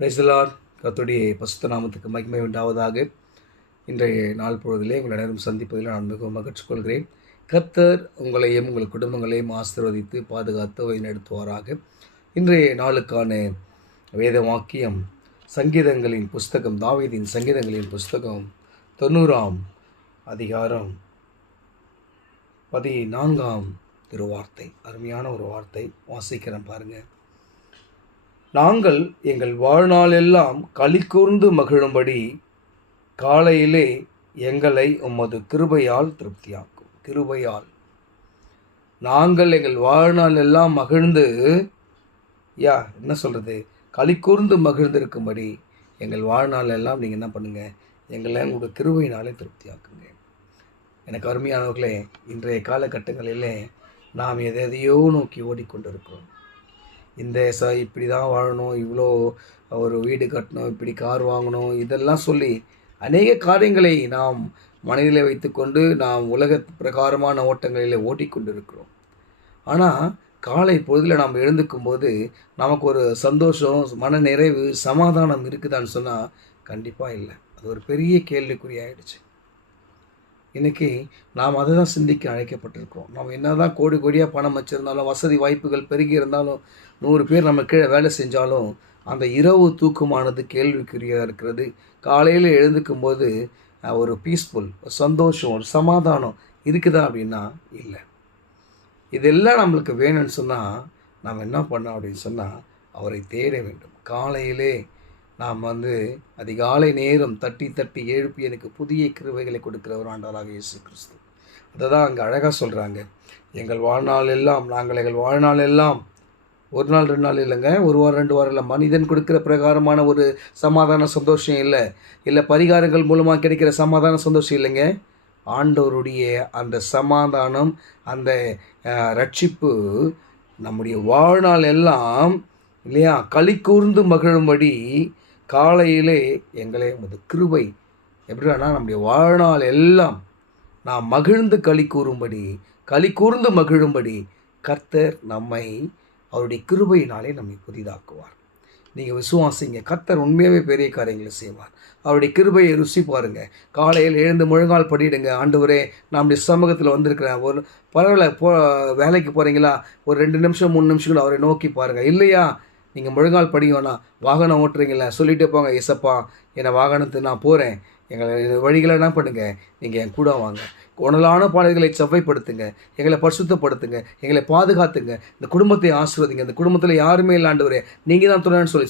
Praise the Lord. கர்த்தருடைய பரிசுத்த நாமத்துக்கு மகிமை உண்டாவதாக. இன்றைய நாள் பொழுதிலே உங்கள் அனைவரும் சந்திப்பதில் நான் மிகவும் மகிழ்ச்சி கொள்கிறேன். கர்த்தர் உங்களையும் உங்கள் குடும்பங்களையும் ஆசீர்வதித்து பாதுகாத்து வழிநடத்துவாராக. இன்றைய நாளுக்கான வேத வாக்கியம் சங்கீதங்களின் புஸ்தகம், தாவீதின் சங்கீதங்களின் புஸ்தகம் 90ஆம் அதிகாரம் 14ஆம் திருவார்த்தை. அருமையான ஒரு வார்த்தை வாசிக்கிறேன் பாருங்கள். நாங்கள் எங்கள் வாழ்நாளெல்லாம் களிகூர்ந்து மகிழும்படி காலையிலே எங்களை உமது கிருபையால் திருப்தியாக்கும். கிருபையால் நாங்கள் எங்கள் வாழ்நாள் எல்லாம் மகிழ்ந்து என்ன சொல்கிறது, களிகூர்ந்து மகிழ்ந்திருக்கும்படி எங்கள் வாழ்நாள் எல்லாம் நீங்கள் என்ன பண்ணுங்கள், எங்களை உங்களோட கிருபையினாலே திருப்தியாக்குங்க. எனக்கு அருமையானவர்களே, இன்றைய காலகட்டங்களிலே நாம் எதையோ நோக்கி ஓடிக்கொண்டிருக்கிறோம். இப்படி தான் வாழணும், இவ்வளோ ஒரு வீடு கட்டணும், இப்படி கார் வாங்கணும், இதெல்லாம் சொல்லி அநேக காரியங்களை நாம் மனதில் வைத்துக்கொண்டு நாம் உலக பிரகாரமான ஓட்டங்களில் ஓட்டிக்கொண்டிருக்கிறோம். ஆனால் காலை பொழுதில் நாம் எழுந்துக்கும் போது நமக்கு ஒரு சந்தோஷம், மன நிறைவு, சமாதானம் இருக்குதான்னு சொன்னால் கண்டிப்பாக இல்லை. அது ஒரு பெரிய கேள்விக்குறியாயிடுச்சு. இன்றைக்கி நாம் அதை தான் சிந்திக்க அழைக்கப்பட்டிருக்கோம். நம்ம என்ன தான் கோடி கோடியாக பணம் வச்சுருந்தாலும், வசதி வாய்ப்புகள் பெருகி இருந்தாலும், 100 பேர் நம்ம கீழே வேலை செஞ்சாலும் அந்த இரவு தூக்கமானது கேள்விக்குறியாக இருக்கிறது. காலையில் எழுந்துக்கும் போது ஒரு பீஸ்ஃபுல், ஒரு சந்தோஷம், ஒரு சமாதானம் இருக்குதா அப்படின்னா இல்லை. இதெல்லாம் நம்மளுக்கு வேணும்னு சொன்னால் நாம் என்ன பண்ணோம் அப்படின்னு சொன்னால் அவரை தேட வேண்டும். காலையிலே நாம் அதிகாலை நேரம் தட்டி தட்டி எழுப்பி எனக்கு புதிய கிருபைகளை கொடுக்கிறவர் ஆண்டவராக இயேசு கிறிஸ்து. அதை தான் அங்கே அழகாக சொல்கிறாங்க. எங்கள் வாழ்நாள் எல்லாம், நாங்கள் எங்கள் வாழ்நாள் எல்லாம், ஒரு நாள் 2 நாள் இல்லைங்க, ஒரு வாரம் 2 வாரம் இல்லை, மனிதன் கொடுக்குற பிரகாரமான ஒரு சமாதான சந்தோஷம் இல்லை பரிகாரங்கள் மூலமாக கிடைக்கிற சமாதான சந்தோஷம் இல்லைங்க. ஆண்டவருடைய அந்த சமாதானம், அந்த ரட்சிப்பு நம்முடைய வாழ்நாள் எல்லாம் இல்லையா களிகூர்ந்து மகிழும்படி காலையிலே எங்களை உமது கிருபை எப்படின்னா நம்முடைய வாழ்நாள் எல்லாம் நாம் மகிழ்ந்து களிகூர்ந்து மகிழும்படி கர்த்தர் நம்மை அவருடைய கிருபையினாலே நம்மை புதிதாக்குவார். நீங்கள் விசுவாசிங்க, கர்த்தர் உண்மையாகவே பெரிய காரியங்களை செய்வார். அவருடைய கிருபையை ருசி பாருங்கள். காலையில் எழுந்து முழங்கால் படிடுங்க. ஆண்டவரே, நம்முடைய சமூகத்தில் வந்திருக்கிறேன், ஒரு பரவாயில்ல வேலைக்கு போகிறீங்களா, ஒரு 2 நிமிஷம் 3 நிமிஷம் கூட அவரை நோக்கி பாருங்கள். இல்லையா, நீங்கள் முழங்கால் படிங்க வேணாம், வாகனம் ஓட்டுறீங்களா சொல்லிகிட்டே போங்க, ஏசப்பா என்னை வாகனத்தை நான் போகிறேன், எங்களை வழிகளை என்ன பண்ணுங்கள், நீங்கள் என் கூட வாங்க, உணலான பாடல்களை செவ்வாய்ப்படுத்துங்க, எங்களை பரிசுத்தப்படுத்துங்க, எங்களை பாதுகாத்துங்க, இந்த குடும்பத்தை ஆசீர்வதிங்க, இந்த குடும்பத்தில் யாருமே இல்லாண்டவரே நீங்கள் தான் துணைன்னு சொல்லி